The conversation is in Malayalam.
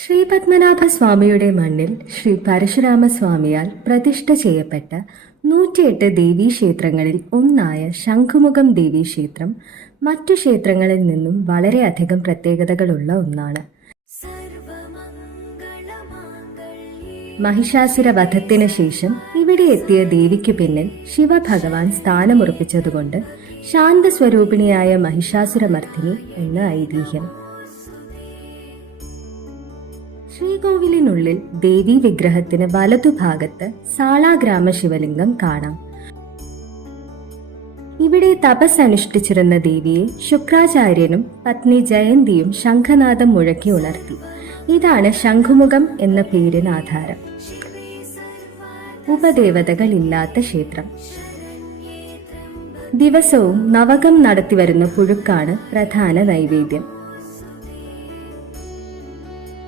ശ്രീ പത്മനാഭ സ്വാമിയുടെ മണ്ണിൽ ശ്രീ പരശുരാമസ്വാമിയാൽ പ്രതിഷ്ഠ ചെയ്യപ്പെട്ട 108 ദേവീക്ഷേത്രങ്ങളിൽ ഒന്നായ ശംഖുമുഖം ദേവീക്ഷേത്രം മറ്റു ക്ഷേത്രങ്ങളിൽ നിന്നും വളരെയധികം പ്രത്യേകതകളുള്ള ഒന്നാണ്. മഹിഷാസുര വധത്തിന് ശേഷം ഇവിടെ എത്തിയ ദേവിക്കു പിന്നിൽ ശിവഭഗവാൻ സ്ഥാനമുറപ്പിച്ചതുകൊണ്ട് ശാന്തസ്വരൂപിണിയായ മഹിഷാസുരമർദ്ദിനി എന്ന ഐതിഹ്യം. ശ്രീകോവിലിനുള്ളിൽ ദേവീ വിഗ്രഹത്തിന് വലതുഭാഗത്ത് സാളാഗ്രാമ ശിവലിംഗം കാണാം. ഇവിടെ തപസ് അനുഷ്ഠിച്ചിരുന്ന ദേവിയെ ശുക്രാചാര്യനും പത്നി ജയന്തിയും ശംഖനാദം മുഴക്കി ഉണർത്തി. ഇതാണ് ശംഖുമുഖം എന്ന പേരിന് ആധാരം. ഉപദേവതകളില്ലാത്ത ക്ഷേത്രം. ദിവസവും നവകം നടത്തിവരുന്ന പുഴുക്കാണ് പ്രധാന നൈവേദ്യം.